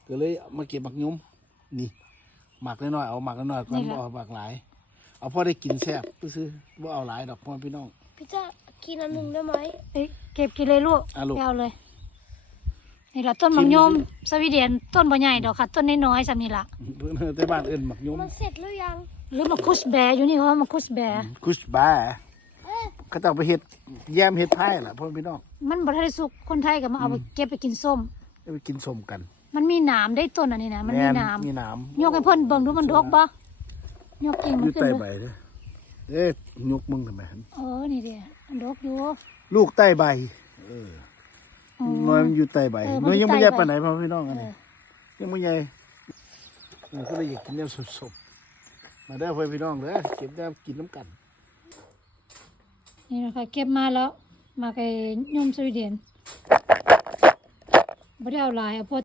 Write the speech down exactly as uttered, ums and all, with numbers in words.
ก็เลยมาเก็บหมักยมนี่หมักน้อยๆเอาหมักน้อยๆก่อนบ่เอาหมักหลายเอาพอได้กินแซ่บซื้อบ่เอาหลายดอกพ่อพี่น้องพี่จะกินอันหนึ่งได้ไหมเอ้ยเก็บกินเลยลูกอ่ะลูกเอาเลยนี่ละต้นมะยมสวีเดนต้นบ่ใหญ่ดอกค่ะต้นน้อยๆสามีละเพิ่นแต่บ้านเอิ้นหมักยมมันเสร็จหรือยังหรือมาคุสแบร์อยู่นี่เขาว่ามาคุสแบร์คุชบาเขาต้องไปเฮ็ดแยมเฮ็ดพายล่ะพ่อพี่น้องมันบ่ทันได้สุกคนไทยก็มาเอาไปเก็บไปกินส้มได้ไปกินส้มกันมันมีหนามได้ต้นอันนี้นะมันมีหนามมีหนามยกให้เพิ่นเบิ่งดูมันดกบ่ยกกิ่งอมันยู่ขึ้นใต้ดูใบเด้อเอ๊ะยกมึงทำไมหั่นเออนี่เด้มันดกอยู่ลูกใต้ใบเอออ๋อน้อยมันอยู่ใต้ใบเออมันน้อยยังไม่อยู่ใหญ่ใต้ใบปานไหนพ่อพี่น้องอันเอนี้อยังไม่ใหญ่เออก็เลยอยากกินแนวสดๆมาเด้อพ่อพี่น้องเด้อเก็บแนวกินน้ำกันนี่นะคะเก็บมาแล้วมาไอ้ยมสวีเดนบ่ได้เอาหลายเอาพอ